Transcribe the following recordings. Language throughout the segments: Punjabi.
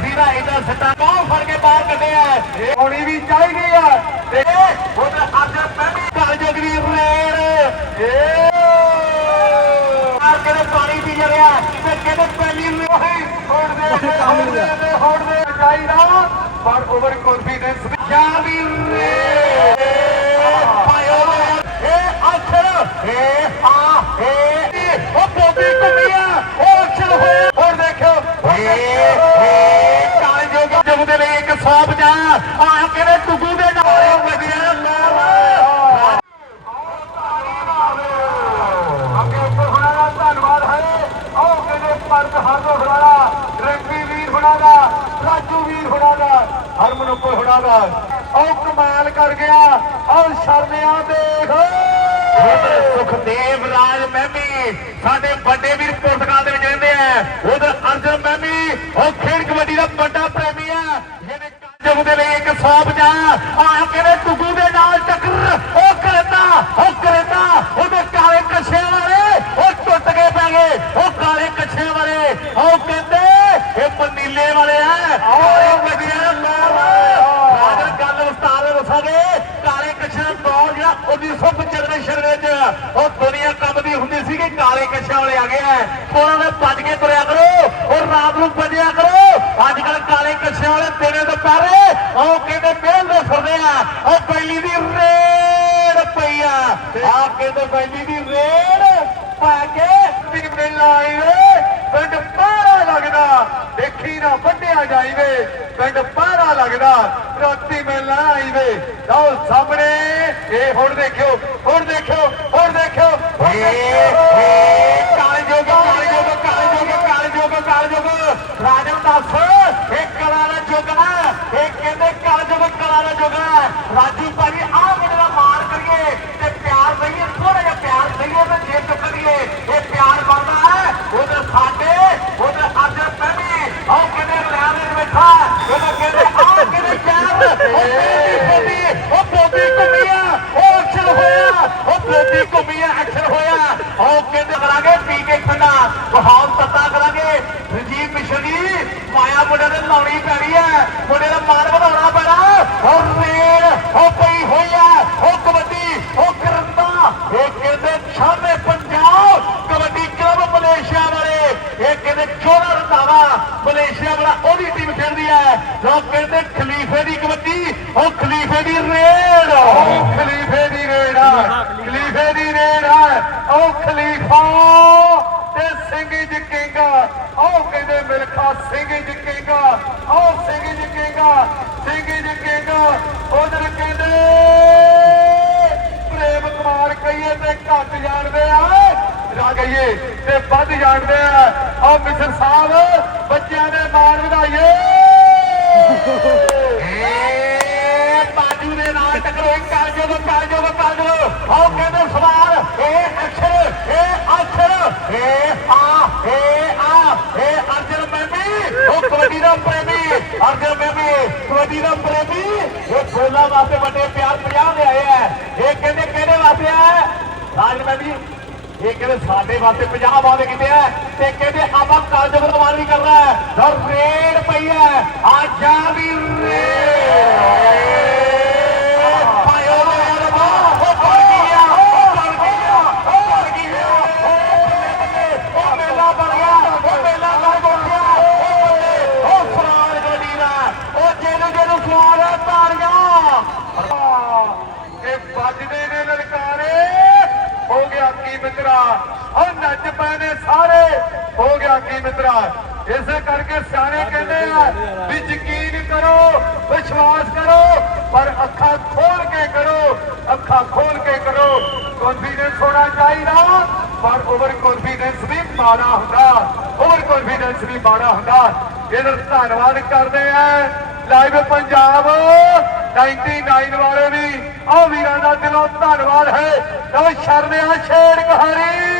ਅਸੀਂ ਨਾ ਇਹਦਾ ਸੱਟਾ ਬਾਹ ਫੜ ਕੇ ਬਾਹਰ ਕੱਢਿਆ ਇਹ ਹੋਣੀ ਵੀ ਚਾਹੀਦੀ ਆ। ਤੇ ਹੁਣ ਅੱਜ ਪਹਿਲੀ ਘਰ ਜੋਗਰੀ ਰੇੜ ਆ ਕਿਹੜੇ ਪਾਣੀ ਪੀ ਜਰਿਆ ਤੇ ਕਿਹੜੇ ਪਹਿਲੀ ਰੋਹੀ ਹੋੜ ਦੇ ਹੋੜ ਦੇ ਹੋੜ ਦੇ ਚਾਹੀਦਾ। ਪਰ ਓਵਰ ਕੌਨਫੀਡੈਂਸ ਵੀ ਚਾਹਦੀ ਰੇ ਪਾਇਓ ਇਹ ਅਖਰ ਇਹ ਆ ਇਹ ਉਹ ਬੋਦੀ ਘੁੰਮੀਆ ਉਹ ਅਖਰ ਹੋਇਆ ਹੋਰ ਦੇਖੋ ਇਹ ਇਹ ਕਾਲ ਜੋਗ ਜੁਗ ਦੇ ਲਈ ਇੱਕ ਸੌਂਪ ਜਾ ਆ ਕਿਹੜੇ ਟੁੱਗੂ ਦੇ ਨਾਲ ਵਧੀਆ ਮਾਰ ਅੱਗੇ ਉੱਪਰ ਹੋਣਾ ਦਾ ਧੰਨਵਾਦ ਹੈ ਆਓ ਕਹਿੰਦੇ ਪਰਤ ਹਰਦੋ ਫਰਾਣਾ ਰੰਗੀ ਵੀਰ ਹੋਣਾ ਦਾ ਰਾਜੂ ਵੀਰ ਹੋਣਾ ਦਾ ਹਰਮਨ ਦਾ ਆਓ ਕਮਾਲ ਕਰ ਗਿਆ। ਆਓ ਸ਼ਰਮਿਆ ਦੇਖ। ਉਧਰ ਸੁਖਦੇਵ ਰਾਜ ਮਹਿਮੀ, ਸਾਡੇ ਵੱਡੇ ਵੀਰ ਪੁਰਤਗਾਲ ਦੇ ਵਿੱਚ ਰਹਿੰਦੇ ਆ। ਉਧਰ ਅਰਜਨ ਮਹਿਮੀ, ਉਹ ਖੇਡ ਕਬੱਡੀ ਦਾ ਵੱਡਾ ਪ੍ਰੇਮੀ ਆ ਜਿਹਨੇ ਜਗ ਦੇ ਲਈ ਇੱਕ ਸੌਂਪ ਜਾ ਆ ਕਿਹੜੇ ਟੁੱਗੂ ਦੇ ਨਾਲ ਟੱਕਰ ਉਹ ਕਰਦਾ ਉਹ ਕਰਦਾ ਉਹਦੇ ਕਾਲੇ ਕੱਛੇ ਵਾਲੇ ਉਹ ਟੁੱਟ ਕੇ ਪੈ ਗਏ ਉਹ ਕਾਲੇ ਕੱਛੇ ਵਾਲੇ ਉਹ ਕਹਿੰਦੇ ਇਹ ਪਨੀਲੇ ਵਾਲੇ ਆ ਓਏ ਵਧੀਆ ਨਾਮ ਰਾਜਨ ਗੱਲ ਵਿਸਤਾਰ ਦੱਸਾਂਗੇ ਕਾਲੇ ਕੱਛੇ ਦਾ ਦੌਰ ਜਿਹੜਾ 1995 ਸ਼ਰਵੇ ਚ ਉਹ ਦੁਨੀਆ ਕੰਬਦੀ ਹੁੰਦੀ ਸੀ ਕਿ ਕਾਲੇ ਕੱਛੇ ਵਾਲੇ ਆ ਗਏ ਆ ਉਹਨਾਂ ਨੇ ਭੱਜ ਕੇ ਤੁਰਿਆ ਕਰੋ ਔਰ ਰਾਤ ਨੂੰ ਭੱਜਿਆ ਕਰੋ ਅੱਜ ਕੱਲ ਕਾਲੇ ਕੱਛੇ ਵਾਲੇ ਤੇਰੇ ਉਹ ਕਹਿੰਦੇ ਮੇਲ ਦੇ ਫਿਰਦੇ ਆ? ਉਹ ਪਹਿਲੀ ਦੀ ਰੇਡ ਪਈ ਆ। ਆ ਕਹਿੰਦੇ ਪਹਿਲੀ ਦੀ ਰੇਡ ਪਾ ਕੇ ਵੇ ਪਿੰਡ ਪਾਰਾ ਲੱਗਦਾ। ਦੇਖੀ ਨਾ ਵੱਡਿਆ ਜਾਈਵੇ। ਪਿੰਡ ਪਾਰਾ ਲੱਗਦਾ। ਰਾਤੀ ਮੈਂ ਲਾਈ ਵੇ ਲਓ ਸਾਹਮਣੇ। ਇਹ ਹੁਣ ਦੇਖਿਓ ਹੁਣ ਦੇਖਿਓ ਹੁਣ ਦੇਖਿਓ ਕਾਲੇ ਜੋਗ ਕਾਲੇ ਜੋਗ ਕਾਲੇ ਜੋਗ ਕਾਲੇ ਜੋਗ ਕਾਲੇ ਜੋਗ ਰਾਜਨ ਦੱਸ ਇਹ ਕਲਾ ਦਾ ਜੋਗ ਨਾ ਇਹ ਕਹਿੰਦੇ ਕਾਲੇ ਜੋਗ ਕਲਾ ਦਾ ਜੋਗ ਹੈ ਰਾਜੂ ਭਾਜੀ ਆਹ ਮੁੰਡੇ ਦਾ ਮਾਰ ਕਰੀਏ ਤੇ ਪਿਆਰ ਦਈਏ ਥੋੜਾ ਜਿਹਾ ਪਿਆਰ ਦਈਏ ਤੇ ਜੇਬ ਇਹ ਪਿਆਰ ਬਣਦਾ ਹੈ। ਉਹਦੇ ਸਾਡੇ ਉਹਦੇ ਸਾਡੇ ਪਹਿਲੇ ਉਹ ਕਿਹਦੇ ਲਿਆ ਬੈਠਾ ਉਹਦੇ ਕਹਿੰਦੇ ਆਹ ਕਿਹਦੇ ਪਿਆਰ ਉਹ ਬੋਦੀ ਉਹ ਬੋਦੀ ਘੁੰਮੀਆ ਉਹ ਅਕਸ਼ਰ ਹੋਇਆ ਉਹ ਬੋਦੀ ਘੁੰਮੀਆ ਅਕਸ਼ਰ ਹੋਇਆ ਉਹ ਕਹਿੰਦੇ ਕਰਾਂਗੇ ਪੀ ਕੇ ਠੰਡਾ ਮਾਹੌਲ ਤੱਤਾ ਕਰਾਂਗੇ ਰਜੀਵ ਮਿਸ਼ਰ ਜੀ ਮਾਇਆ ਮੁੰਡੇ ਦੇ ਲਾਉਣੀ ਪੈਣੀ ਹੈ ਮੁੰਡੇ ਦਾ ਮਾਨ ਵਧਾਉਣਾ ਪੈਣਾ ਉਹ ਰੇਡ ਉਹ ਪਈ ਹੋਈ ਹੈ ਉਹ ਕਬੱਡੀ ਉਹ ਕਰੰਦਾ ਇਹ ਕਹਿੰਦੇ ਛਾਵੇਂ ਪੰਜਾਬ ਕਬੱਡੀ ਕਲੱਬ ਮਲੇਸ਼ੀਆ ਵਾਲੇ ਇਹ ਕਹਿੰਦੇ ਚੋਰਾ ਰੰਧਾਵਾ ਮਲੇਸ਼ੀਆ ਵਾਲਾ ਉਹਦੀ ਟੀਮ ਖੇਡਦੀ ਜੋ ਕਹਿੰਦੇ ਖਲੀਫੇ ਦੀ ਕਬੱਡੀ, ਉਹ ਖਲੀਫੇ ਦੀ ਰੇਡ, ਉਹ ਖਲੀਫੇ ਦੀ ਰੇਡ ਆ, ਖਲੀਫੇ ਦੀ ਰੇਡ ਆ, ਉਹ ਖਲੀਫਾ ਤੇ ਸਿੰਘ ਜਿੱਕੇਗਾ ਉਹ ਕਹਿੰਦੇ ਮਿਲਖਾ ਸਿੰਘ ਜਿੱਕੇਗਾ ਉਹ ਸਿੰਘ ਜਿੱਕੇਗਾ ਸਿੰਘ ਜਿੱਕੇਗਾ ਉਧਰ ਕਹਿੰਦੇ ਪ੍ਰੇਮ ਕੁਮਾਰ ਕਹੀਏ ਤੇ ਘੱਟ ਜਾਣਦੇ ਆ ਰਾ ਕਹੀਏ ਤੇ ਵੱਧ ਜਾਣਦੇ ਆ ਉਹ ਮਿਸਰ ਸਾਹਿਬ ਬੱਚਿਆਂ ਦੇ ਮਾਣ ਵਧਾਈਏ ਬਾਜੂ ਦੇ ਨਾਲ ਟਕਰੋ ਕਰ ਜੋ ਕਰ ਜੋ ਕਰ ਜੋ ਆਓ ਕਹਿੰਦੇ ਸਵਾਰ ਇਹ ਅਖਰ ਇਹ ਅਖਰ, ਇਹ ਆ ਇਹ ਆ, ਇਹ ਅਰਜਨ ਮੈਮੀ ਉਹ ਕਬੱਡੀ ਦਾ ਪ੍ਰੇਮੀ, ਅਰਜਨ ਮੈਮੀ ਕਬੱਡੀ ਦਾ ਪ੍ਰੇਮੀ, ਇਹ ਬੋਲਾ ਵਾਸਤੇ ਵੱਡੇ ਪਿਆਰ ਪੰਜਾਬ ਦੇ ਆਏ ਆ। ਇਹ ਕਹਿੰਦੇ, ਕਿਹਦੇ ਵਾਸਤੇ ਆ? ਰਾਜ ਮੈਮੀ ਇਹ ਕਹਿੰਦੇ ਸਾਡੇ ਵਾਸਤੇ 50 ਵਾਅਦੇ ਕਿਤੇ ਆ ਤੇ ਕਹਿੰਦੇ ਆਪਾਂ ਕਾਲਜ ਬਰਬਾਦ ਨਹੀਂ ਕਰਨਾ ਹੈ? ਔਰ ਰੇਡ ਪਈ ਹੈ। ਆ ਜਾ ਵੀ ਰੇਡ ਪਾਇਓ ਰੇਡ ਬਾ ਉਹ ਪੜ ਗਿਆ ਉਹ ਪੜ ਗਿਆ ਉਹ ਪੜ ਗਿਆ ਉਹ ਮੇਲਾ ਬਣ ਗਿਆ ਉਹ ਮੇਲਾ ਬਣ ਗਿਆ ਉਹ ਬੱਲੇ ਉਹ ਸਵਾਰ ਗੱਡੀ ਦਾ ਉਹ ਜਿਹਨੂੰ ਜਿਹਨੂੰ ਸਵਾਰ ਹੈ ਤਾਰੀਆਂ ਇਹ ਵੱਜਦੇ ਨੇ ਲਲਕਾਰੇ ਹੋ ਗਿਆ ਕੀ ਮਿੱਤਰਾ ਉਹ ਨੱਚ ਪਏ ਨੇ ਸਾਰੇ ਹੋ ਗਿਆ ਮਿੱਤਰਾ, ਇਸੇ ਕਰਕੇ ਸਿਆਣੇ ਕਹਿੰਦੇ ਆ ਵੀ ਯਕੀਨ ਕਰੋ, ਵਿਸ਼ਵਾਸ ਕਰੋ, ਪਰ ਅੱਖਾਂ ਖੋਲ ਕੇ ਕਰੋ, ਅੱਖਾਂ ਖੋਲ ਕੇ ਕਰੋ। ਕੌਨਫੀਡੈਂਸ ਹੋਣਾ ਚਾਹੀਦਾ, ਪਰ ਓਵਰ ਕੌਨਫੀਡੈਂਸ ਵੀ ਮਾੜਾ ਹੁੰਦਾ। ਓਵਰ ਕੌਨਫੀਡੈਂਸ ਵੀ ਮਾੜਾ ਹੁੰਦਾ। ਇਹਦਾ ਧੰਨਵਾਦ ਕਰਦੇ ਆ ਲਾਈਵ ਪੰਜਾਬ। 99 ਵਾਲੇ ਵੀ। ਆਹ ਵੀਰਾਂ ਦਾ ਦਿਲੋਂ ਧੰਨਵਾਦ ਹੈ। ਲਓ ਸ਼ਰਮਿਆ ਛੇੜ ਕਹਾਣੀ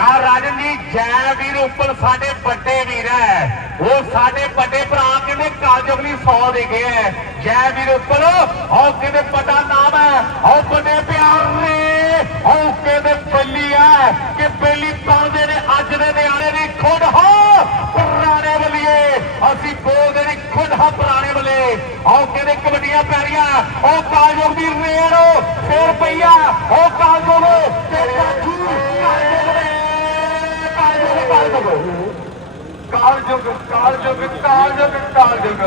ਯਾ ਰਾਜਨ ਜੀ ਜੈ ਵੀਰ ਉੱਪਰ ਸਾਡੇ ਵੱਡੇ ਵੀਰ ਹੈ। ਉਹ ਸਾਡੇ ਵੱਡੇ ਭਰਾ ਕਹਿੰਦੇ ਕਾਲਜੋਗ ਲਈ 100 ਦੇ ਗਏ ਹੈ। ਜੈ ਵੀਰ ਉੱਪਰ, ਉਹ ਕਹਿੰਦੇ ਵੱਡਾ ਨਾਮ ਹੈ? ਉਹ ਵੱਡੇ ਪਿਆਰ ਨੇ, ਉਹ ਕਹਿੰਦੇ ਬੱਲੀ ਹੈ? ਕਿ ਬੇਲੀ ਪਾਉਂਦੇ ਨੇ ਅੱਜ ਦੇ ਨਿਆਣੇ ਦੀ ਖੁਦ ਹੋ ਪੁਰਾਣੇ ਬੱਲੀਏ। ਅਸੀਂ ਬੋਲਦੇ ਨੇ ਖੁਦ ਖੁੱਡਾ ਪੁਰਾਣੇ ਬਲੇ ਉਹ ਕਹਿੰਦੇ ਕਬੱਡੀਆਂ ਪੈਰੀਆਂ? ਉਹ ਕਾਜੋਗ ਦੀ ਰੇਡ ਫੇਰ ਪਈਆ। ਉਹ ਕਾਲਜੋਗ ਤੇ ਕਾਜੂ ਕਾਲਜੋਗ ਕਾਲਯੁਗ ਕਾਲਯੁਗ ਕਾਲਯੁਗ ਕਾਲਯੁਗ।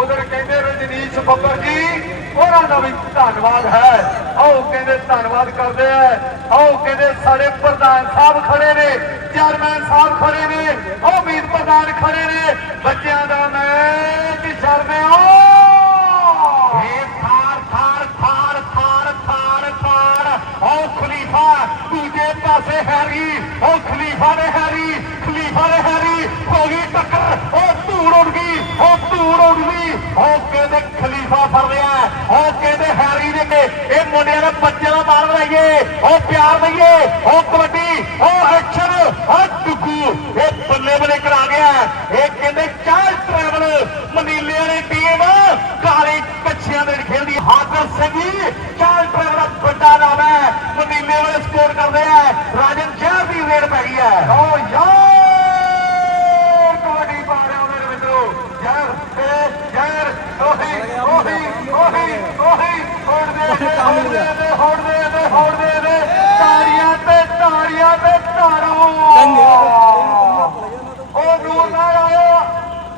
ਉਧਰ ਕਹਿੰਦੇ ਰਜਨੀਸ਼ ਬੱਬਰ ਜੀ, ਉਹਨਾਂ ਦਾ ਵੀ ਧੰਨਵਾਦ ਹੈ। ਆਓ ਕਹਿੰਦੇ ਧੰਨਵਾਦ ਕਰਦੇ ਆ। ਆਓ ਕਹਿੰਦੇ ਸਾਡੇ ਪ੍ਰਧਾਨ ਸਾਹਿਬ ਖੜੇ ਨੇ, ਚੇਅਰਮੈਨ ਸਾਹਿਬ ਖੜੇ ਨੇ, ਉਹ ਮੀਤ ਪ੍ਰਧਾਨ ਖੜੇ ਨੇ। ਬੱਚਿਆਂ ਦਾ ਮੈਚ ਛੱਡਦੇ ਹੋ ਇਹ ਥਾਰ ਥਾਰ ਥਾਰ ਥਾਰ ਥਾਰ ਥਾਰ ਉਹ ਖਲੀਫਾ ਦੂਜੇ ਪਾਸੇ ਹੈਰੀ ਉਹ ਖਲੀਫਾ ਨੇ ਹੈਰੀ ਖਲੀਫਾ ਨੇ ਹੈਰੀ ਹੋ ਗਈ ਟੱਕਰ ਉਹ ਧੂੜ ਉੱਡ ਗਈ ਉਹ ਧੂੜ ਉੱਡ ਗਈ ਉਹ ਕਹਿੰਦੇ ਖਲੀਫਾ ਫੜ ਲਿਆ ਉਹ ਕਹਿੰਦੇ ਹੈਰੀ ਨੇ ਕਿ ਇਹ ਮੁੰਡਿਆਂ ਦੇ ਬੱਚੇ ਦਾ ਮਾਰ ਲਾਈਏ ਉਹ ਪਿਆਰ ਦਈਏ ਉਹ ਕਬੱਡੀ ਐਕਸ਼ਨ ਉਹ ਟੁੱਕੂ ਇਹ ਬੱਲੇ ਬੱਲੇ ਕਰਾ ਗਿਆ ਇਹ ਕਹਿੰਦੇ ਚਾਲ ਟਰੈਵਲ ਮਨੀਲੇ ਵਾਲੀ ਟੀਮ ਕਾਲੇ ਕੱਛਿਆਂ ਦੇ ਵਿੱਚ ਖੇਡਦੀ ਹਾਦਰ ਸਿੰਘ ਜੀ ਚਾਲ ਟਰੈਵਲ ਦਾ ਵੱਡਾ ਨਾਮ ਹੈ ਮਨੀਲੇ ਵਾਲੇ ਸਕੋਰ ਕਰਦੇ ਆ ਰਾਜਨ ਸ਼ਹਿਰ ਦੀ ਰੇਡ ਪੈ ਗਈ ਹੈ ਓ ਯਾਰ ਕਬੱਡੀ ਪਾ ਰਿਹਾ ਮੇਰੇ ਮਿੱਤਰੋ ਯਾਰ ਤੇ ਯਾਰ ਉਹੀ ਉਹੀ ਉਹੀ ਉਹੀ ਹੋੜ ਦੇ ਦੇ ਹੋੜ ਦੇ ਦੇ ਹੋੜ ਦੇ ਦੇ ਹੋੜ ਦੇ ਦੇ ਤਾੜੀਆਂ ਤੇ ਤਾੜੀਆਂ ਤੇ ਤਾੜੋ ਉਹ ਨੂਰ ਨਾਲ ਆਇਆ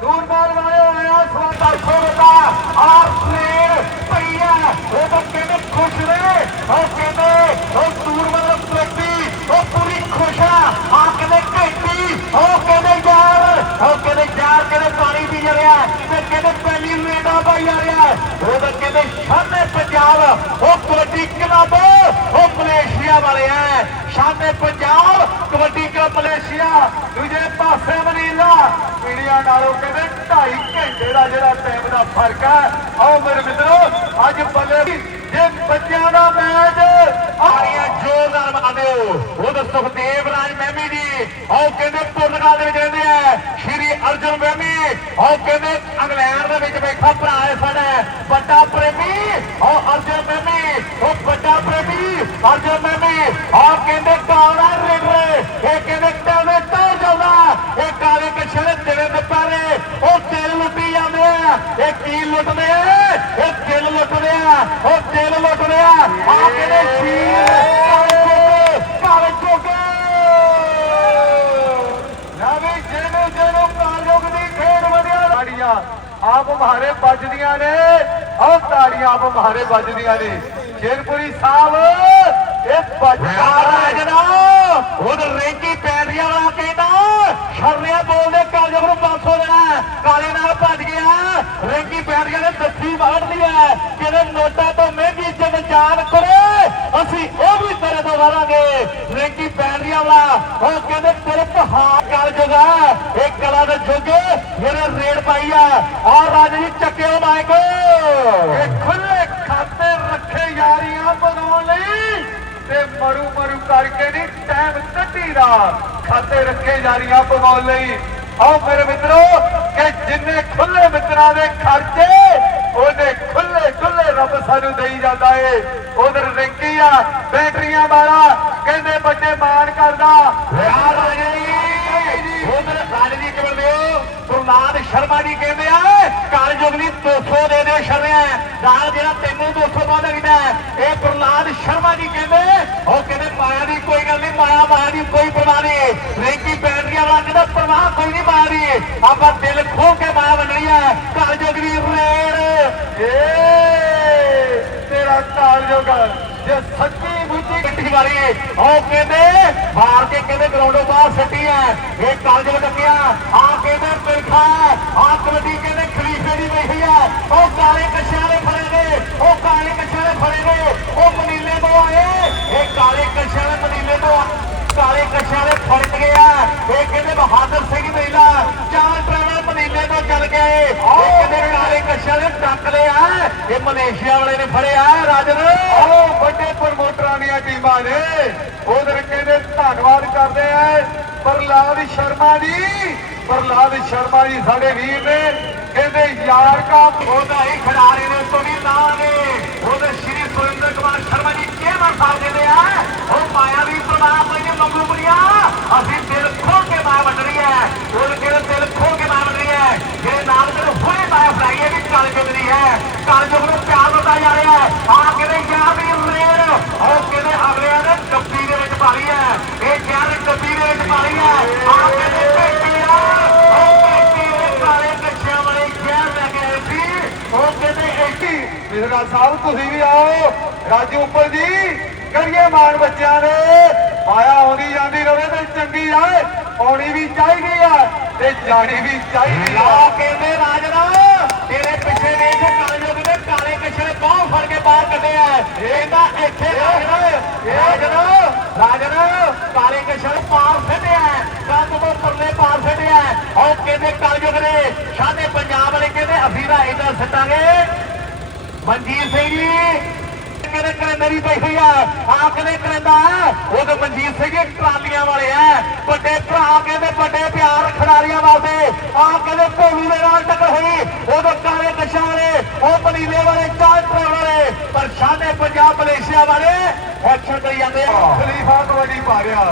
ਨੂਰ ਨਾਲ ਆਇਆ ਆਇਆ ਸਵਾਤਾ ਦਰਸ਼ੋ ਦਾ ਆਰਸਨੇਲ ਪਈਆ ਉਹ ਤਾਂ ਕਹਿੰਦੇ ਖੁਸ਼ ਨੇ ਉਹ ਕਹਿੰਦੇ ਉਹ ਦੂਰ ਮਤਲਬ ਪ੍ਰਤੀ ਉਹ ਪੂਰੀ ਖੁਸ਼ ਆ ਆ ਕਹਿੰਦੇ ਘੈਂਟੀ ਉਹ ਕਹਿੰਦੇ ਯਾਰ ਉਹ ਕਹਿੰਦੇ ਯਾਰ ਕਹਿੰਦੇ ਪਾਣੀ ਪੀ ਰਿਹਾ ਤੇ ਕਹਿੰਦੇ ਪਹਿਲੀ ਰੇਡਾ ਪਾਈ ਰਿਹਾ ਉਹ ਤਾਂ ਕਹਿੰਦੇ ਸ਼ਾਨੇ ਪੰਜਾਬ, ਉਹ ਕਬੱਡੀ ਕਲੱਬ, ਉਹ ਮਲੇਸ਼ੀਆ ਵਾਲੇ ਆ। ਸ਼ਾਨੇ ਪੰਜਾਬ, ਕਬੱਡੀ ਕਲੱਬ ਮਲੇਸ਼ੀਆ। ਦੂਜੇ ਪਾਸੇ ਮਨੀਲਾ ਪੀੜੀਆਂ ਨਾਲੋਂ ਕਹਿੰਦੇ 2.5 ਘੰਟੇ ਦਾ ਜਿਹੜਾ ਟਾਈਮ ਦਾ ਫ਼ਰਕ ਹੈ। ਆਓ ਮੇਰੇ ਮਿੱਤਰੋ, ਅੱਜ ਬੱਲੇ ਜੇ ਬੱਚਿਆਂ ਦਾ ਮੈਚ, ਆਰੀਆ ਜੋਰਦਾਰ ਮਾਰਦੇ ਹੋ ਉਹ ਸੁਖਦੇਵ ਰਾਜ ਮਹਿਮੀ ਜੀ, ਆਓ ਕਹਿੰਦੇ ਪੁਰਤਗਾਲ ਦੇ ਵਿੱਚ ਰਹਿੰਦੇ ਆ। ਸ਼੍ਰੀ ਅਰਜੁਨ ਮਹਿਮੀ ਉਹ ਕਹਿੰਦੇ ਇੰਗਲੈਂਡ ਦੇ ਵਿੱਚ ਬੈਠਾ ਭਰਾ ਹੈ ਸਾਡਾ ਵੱਡਾ ਪ੍ਰੇਮੀ। ਉਹ ਅਰਜੁਨ ਮਹਿਮੀ ਉਹ ਵੱਡਾ ਪ੍ਰੇਮੀ, ਅਰਜੁਨ ਮਹਿਮੀ ਉਹ ਕਹਿੰਦੇ ਕਾਲਾ ਰੇਡਰ, ਇਹ ਕਹਿੰਦੇ ਟਾਵੇਂ ਟਾਂ ਜਾਂਦਾ ਇਹ ਕਾਲੇ ਕੱਛੇ ਤੇਰੇ ਦਿਲੇ ਦੇ ਉਹ ਦਿਲ ਲੁੱਟੀ ਜਾਂਦੇ ਆ। ਇਹ ਕੀ ਲੁੱਟਦੇ ਆ? ਇਹ ਦਿਲ ਲੁੱਟਦੇ ਆ, ਉਹ ਦਿਲ ਲੁੱਟਦੇ ਆ। ਆ ਕਹਿੰਦੇ ਸ਼ੀਰ ਕਾਲੇ ਚੋਕੇ ਨਵੀਂ ਜਿਹਨੂੰ ਜਿਹਨੂੰ ਕਾਲਯੁਗ ਦੀ ਖੇਡ ਵਧਿਆ ਤਾੜੀਆਂ ਆਪ ਮਹਾਰੇ ਵੱਜਦੀਆਂ ਨੇ ਆਹ ਤਾੜੀਆਂ ਆਪ ਮਹਾਰੇ ਵੱਜਦੀਆਂ ਨੇ। ਸ਼ੇਰਪੁਰੀ ਸਾਹਿਬ ਇਹ ਵੱਜਦਾ ਰਾਜਨਾ ਉਧਰ ਰੈਂਕੀ ਪੈਰੀਆ ਵਾਲਾ ਕਹਿੰਦਾ ਸ਼ਰਨਿਆ ਬੋਲਦੇ ਕਾਲੇ ਨੂੰ 500 ਦੇਣਾ ਕਾਲੇ ਨਾਲ ਭੱਜ ਗਿਆ। ਰੈਂਕੀ ਪੈਰੀਆ ਨੇ ਦੱਸੀ ਮਾਰ ਲਈ ਹੈ। ਕਿਹਦੇ ਨੋਟਾਂ ਤੋਂ ਮਹਿੰਗੀ ਜਾਨ ਕਰੇ। ਅਸੀਂ ਉਹ ਵੀ ਤੇਰੇ ਤੋਂ ਵਾਰਾਂਗੇ ਰੈਂਕੀ ਪੈਰੀਆ ਵਾਲਾ ਉਹ ਕਹਿੰਦੇ ਤੇਰੇ ਪਹਾੜ ਕਰ ਜਗਾ। ਇਹ ਕਲਾ ਦੇ ਜੋਗੇ ਮੇਰੇ ਰੇਡ ਪਾਈ ਆ। ਔਰ ਰਾਜ ਜੀ ਚੱਕਿਓ ਮਾਈਕ ਇਹ ਖੁੱਲੇ ਖਾਤੇ ਰੱਖੇ ਯਾਰੀਆਂ ਬਣਾਉਣ ਲਈ। ਤੇ ਮਰੂ ਮਰੂ ਕਰਕੇ ਨਹੀਂ ਟਾਈਮ ਕੱਢੀ ਦਾ। ਖਾਤੇ ਰੱਖੇ ਯਾਰੀਆਂ ਬਣਾਉਣ ਲਈ। ਆਓ ਮੇਰੇ ਮਿੱਤਰੋ, ਕਿ ਜਿੰਨੇ ਖੁੱਲੇ ਮਿੱਤਰਾਂ ਦੇ ਖਰਚੇ ਉਹਨੇ ਖੁੱਲੇ ਰੱਬ ਸਾਨੂੰ ਦੇਈ ਜਾਂਦਾ ਏ। ਉਧਰ ਰਿੰਕੀ ਆ, ਬੈਟਰੀਆਂ ਵਾਲਾ, ਕਹਿੰਦੇ ਵੱਡੇ ਮਾਣ ਕਰਦਾ। ਯਾਰ ਰਾਜੇ ਜੀ। ਉਧਰ ਰਾਜੇ ਜੀ ਦਿਓ ਪ੍ਰਲਾਦ ਸ਼ਰਮਾ ਜੀ ਕਹਿੰਦੇ ਆ ਕਾਲਜੋਗ ਦੀ 200 ਦੇ ਦਿਓ ਸ਼ਰਿਆ ਨਾਲ ਜਿਹੜਾ ਤੈਨੂੰ 200 ਵਾਦਾ ਕੀਤਾ ਇਹ ਪ੍ਰਲਾਦ ਸ਼ਰਮਾ ਜੀ ਕਹਿੰਦੇ, ਉਹ ਕਹਿੰਦੇ ਮਾਇਆ ਦੀ ਕੋਈ ਗੱਲ ਨਹੀਂ, ਮਾਇਆ ਮਾਇਆ ਦੀ ਕੋਈ ਪਰਵਾਹ ਨਹੀਂ ਰਿੰਕੀ ਬੈਟਰੀਆਂ ਵਾਲਾ ਕਹਿੰਦਾ, ਪਰਵਾਹ ਕੋਈ ਨਹੀਂ ਮਾਇਆ ਦੀ ਆਪਾਂ ਦਿਲ ਖੋ ਕੇ ਮਾਇਆ ਵੰਡਣੀ ਹੈ। ਕਾਲਜੋਗ ਦੀ ਰੇੜ ਏ ਕਾਲਯੁਗ ਜੇ ਸੱਚੀ ਮੁੱਚੀ ਗੱਡੀ ਵਾਲੀ ਉਹ ਕਹਿੰਦੇ, ਮਾਰ ਕੇ ਕਹਿੰਦੇ ਗਰਾਊਂਡੋਂ ਬਾਹਰ ਸੱਟੀ ਹੈ। ਇਹ ਕਾਲਜ ਲੱਗਿਆ ਆ ਕਹਿੰਦੇ ਪਿਲਖਾ ਆ ਕਬੱਡੀ ਕਹਿੰਦੇ ਖਲੀਫੇ ਦੀ ਬੈਠੀ ਹੈ। ਉਹ ਕਾਲੇ ਕੱਛਿਆਂ ਵਾਲੇ ਫੜੇ ਗਏ ਉਹ ਕਾਲੇ ਕੱਛਿਆਂ ਵਾਲੇ ਫੜੇ ਨੇ, ਉਹ ਮਨੀਲੇ ਤੋਂ ਆਏ। ਇਹ ਕਾਲੇ ਕੱਛਿਆਂ ਵਾਲੇ ਮਨੀਲੇ ਤੋਂ ਆ- ਕਾਲੇ ਕੱਛਿਆਂ ਵਾਲੇ ਫੜ ਗਿਆ ਇਹ ਕਹਿੰਦੇ ਬਹਾਦਰ ਸਿੰਘ ਮੇਲਾ, ਚਾਰ ਡਰਾਈਵਰ ਮਨੀਲੇ ਤੋਂ ਚੱਲ ਗਏ। ਇਹ ਕਹਿੰਦੇ ਕਾਲੇ ਕੱਛਿਆਂ ਵਾਲੇ ਟੱਕ ਲਿਆ। ਇਹ ਮਲੇਸ਼ੀਆ ਵਾਲੇ ਨੇ ਫੜਿਆ, ਰਾਜਨ। ਆਓ ਵੱਡੇ ਪ੍ਰਮੋਟਰਾਂ ਦੀਆਂ ਟੀਮਾਂ ਨੇ। ਉਧਰ ਕਹਿੰਦੇ ਧੰਨਵਾਦ ਕਰਦੇ ਆ ਪ੍ਰਲਾਦ ਸ਼ਰਮਾ ਜੀ। ਪ੍ਰਲਾਦ ਸ਼ਰਮਾ ਜੀ ਸਾਡੇ ਵੀਰ ਨੇ। ਕਹਿੰਦੇ ਯਾਰ ਕਾ ਉਹਦਾ ਹੀ ਖਿਡਾਰੀ ਨੇ ਤੋਂ ਵੀ ਨਾਂ ਨੇ। ਉਹਦੇ ਸ਼੍ਰੀ ਸੁਰਿੰਦਰ ਕੁਮਾਰ ਸ਼ਰਮਾ ਜੀ ਕਿਹੜਾ ਸਾਹਿਬ ਕਹਿੰਦੇ ਆ? ਉਹ ਮਾਇਆ ਵੀ ਪ੍ਰਮਾਤਮਾ ਨੇ ਮੰਗੂ ਬੁਰੀਆ ਅਸੀਂ ਦਿਲ ਖੋ ਕੇ ਮਾਂ ਵੰਡ ਰਹੀ ਹੈ ਉਹ ਕਹਿੰਦੇ ਦਿਲ ਖੋ ਕੇ ਮਾਂ ਵੰਡ ਰਹੀ ਹੈ ਜਿਹੜੇ ਨਾਲ ਮੇਰੇ ਹੋਏ ਮਾਇਆ ਰਿਹਾ ਹੈ ਕਾਲਜੋਗ ਨੂੰ ਪਿਆਰ ਦਿੱਤਾ ਜਾ ਰਿਹਾ ਹੈ ਆ ਕਹਿੰਦੇ ਯਾਰ ਵੀ ਰੇਡ ਉਹ ਕਹਿੰਦੇ ਅਗਲਿਆਂ ਨੇ ਡੱਬੀ ਦੇ ਵਿੱਚ ਪਾ ਲਈ ਹੈ ਇਹ ਯਾਰ ਡੱਬੀ ਦੇ ਵਿੱਚ ਪਾ ਲਈ ਹੈ ਆ ਕਹਿੰਦੇ ਪੇਟੀ ਆ ਉਹ ਪੇਟੀ ਦੇ ਕਾਲੇ ਕੱਛਿਆਂ ਵਾਲੇ ਯਾਰ ਲੈ ਕੇ ਆਏ ਸੀ ਉਹ ਕਹਿੰਦੇ ਐਡੀ ਮਿਸਰਾ ਸਾਹਿਬ ਤੁਸੀਂ ਵੀ ਆਓ। ਰਾਜੂ ਉੱਪਰ ਜੀ, ਕਰੀਏ ਮਾਣ ਬੱਚਿਆਂ ਦੇ। ਮਾਇਆ ਆਉਂਦੀ ਜਾਂਦੀ ਰਵੇ ਤੇ ਚੰਗੀ ਆਏ ਆਉਣੀ ਵੀ ਚਾਹੀਦੀ ਆ ਤੇ ਜਾਣੀ ਵੀ ਚਾਹੀਦੀ ਆ। ਕਹਿੰਦੇ ਰਾਜਨਾ ਤੇਰੇ ਪਿੱਛੇ ਵੇਖ ਕਾਲਜੋਗ ਨੇ ਕਾਲੇ ਕੱਛੇ ਬਾਹ ਫੜ ਕੇ ਬਾਹਰ ਕੱਢਿਆ ਇਹ ਤਾਂ ਇੱਥੇ ਰਾਜਨਾ ਰਾਜਨਾ ਰਾਜਨਾ ਕਾਲੇ ਕੱਛੇ ਪਾਰ ਛੱਡਿਆ ਕੰਧ ਤੋਂ ਪਰਲੇ ਪਾਰ ਛੱਡਿਆ ਉਹ ਕਹਿੰਦੇ ਕਾਲਜੋਗ ਨੇ ਸਾਡੇ ਪੰਜਾਬ ਵਾਲੇ ਕਹਿੰਦੇ ਅਸੀਂ ਤਾਂ ਇਦਾਂ ਸੱਟਾਂਗੇ। ਮਨਜੀਤ ਸਿੰਘ ਜੀ ਕਹਿੰਦੇ ਕਰੰਦਾ ਵੀ ਆ ਆ ਕਹਿੰਦੇ ਉਹ ਮਨਜੀਤ ਸਿੰਘ ਜੀ, ਟਰਾਲੀਆਂ ਵਾਲੇ ਆ। ਵੱਡੇ ਭਰਾ ਕਹਿੰਦੇ, ਵੱਡੇ ਪਿਆਰ ਖਿਡਾਰੀਆਂ ਵਾਸਤੇ। ਆ ਕਹਿੰਦੇ, ਭੋਲੂ ਦੇ ਨਾਲ ਟੱਕਰ ਹੋਈ। ਉਹ ਕਾਲੇ ਕੱਛਾਂ ਵਾਲੇ, ਉਹ ਪਨੀਲੇ ਵਾਲੇ ਚਾਰ ਟਰਾਂ ਵਾਲੇ। ਪਰ ਸ਼ਾਨੇ ਪੰਜਾਬ ਮਲੇਸ਼ੀਆ ਵਾਲੇ ਐਕਸ਼ਨ ਕਰੀ ਜਾਂਦੇ ਆ। ਖਲੀਫਾ ਕਬੱਡੀ ਪਾ ਰਿਹਾ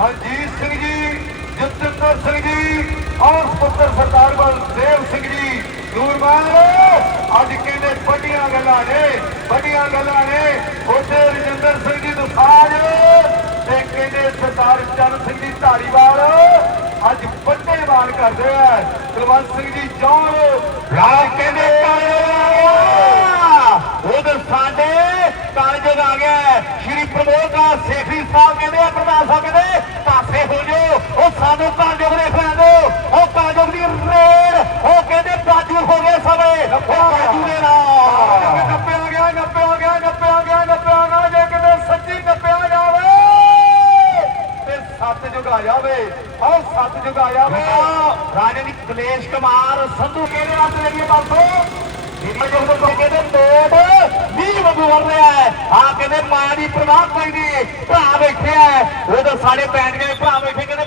ਹਰਜੀਤ ਸਿੰਘ ਜੀ, ਜਤਿੰਦਰ ਸਿੰਘ ਜੀ ਔਰ ਪੁੱਤਰ ਸਰਦਾਰ ਬਲਦੇਵ ਸਿੰਘ ਜੀ। ਨੂਰਮਾਨ ਅੱਜ ਕਹਿੰਦੇ ਵੱਡੀਆਂ ਗੱਲਾਂ ਨੇ, ਵੱਡੀਆਂ ਗੱਲਾਂ ਨੇ। ਉੱਥੇ ਰਜਿੰਦਰ ਸਿੰਘ ਜੀ ਦੁਸਾਜ ਤੇ ਕਹਿੰਦੇ ਸਰਦਾਰ ਚਰਨ ਸਿੰਘ ਜੀ ਧਾਰੀਵਾਲ ਅੱਜ ਵੱਡੇ ਮਾਨ ਕਰਦੇ ਆ। ਕੁਲਵੰਤ ਸਿੰਘ ਜੀ ਜੌਨ ਰਾਜ ਕਹਿੰਦੇ ਕਾਲਜੋਗ ਉਧਰ ਸਾਡੇ ਕਾਲਜੋਗ ਆ ਗਿਆ ਸ਼੍ਰੀ ਪ੍ਰਮੋਦ ਦਾ ਸੇਖੀ ਸਾਹਿਬ ਕਹਿੰਦੇ ਆ, ਪ੍ਰਧਾਨ ਸਾਹਿਬ ਕਹਿੰਦੇ, ਪਾਸੇ ਹੋ ਜਾਓ। ਉਹ ਸਾਨੂੰ ਕਾਲਜੋਗ ਦੇ ਖਿਲਾਦੇ ਉਹ ਕਾਲਜੋਗ ਦੀ ਰੇਡ ਬਾਜੂ ਹੋ ਗਏ ਸਭੇ ਉਹ ਬਾਜੂ ਦੇ ਨਾਲ। ਨੱਪਿਆ ਗਿਆ ਨੱਪਿਆ ਗਿਆ ਨੱਪਿਆ ਗਿਆ ਨੱਪਿਆ ਗਿਆ। ਜੇ ਕਿਤੇ ਸੱਚੀ ਨੱਪਿਆ ਜਾਵੇ ਤੇ ਸੱਤ ਜੁਗਾ ਜਾਵੇ। ਆਹ ਸੱਤ ਜੁਗਾ ਜਾਵੇ। ਰਾਜਨੀ ਕਲੇਸ਼ ਕੁਮਾਰ ਸੰਧੂ ਕਿਹਦੇ ਵਾਸਤੇ ਲੱਗੀ ਬਾਸੋ ਇਹਨਾਂ ਜੋ ਤੋਂ ਕਹਿੰਦੇ ਨੋਟ ਵੀ ਵਾਂਗੂ ਵਰ ਰਿਹਾ ਹੈ। ਆ ਕਹਿੰਦੇ ਮਾਂ ਦੀ ਪ੍ਰਵਾਹ ਕੋਈ ਨਹੀਂ। ਭਰਾ ਬੈਠੇ ਆ ਉਹ ਤਾਂ ਸਾਡੇ ਬੈਠ ਗਏ ਭਰਾ ਬੈਠੇ ਕਹਿੰਦੇ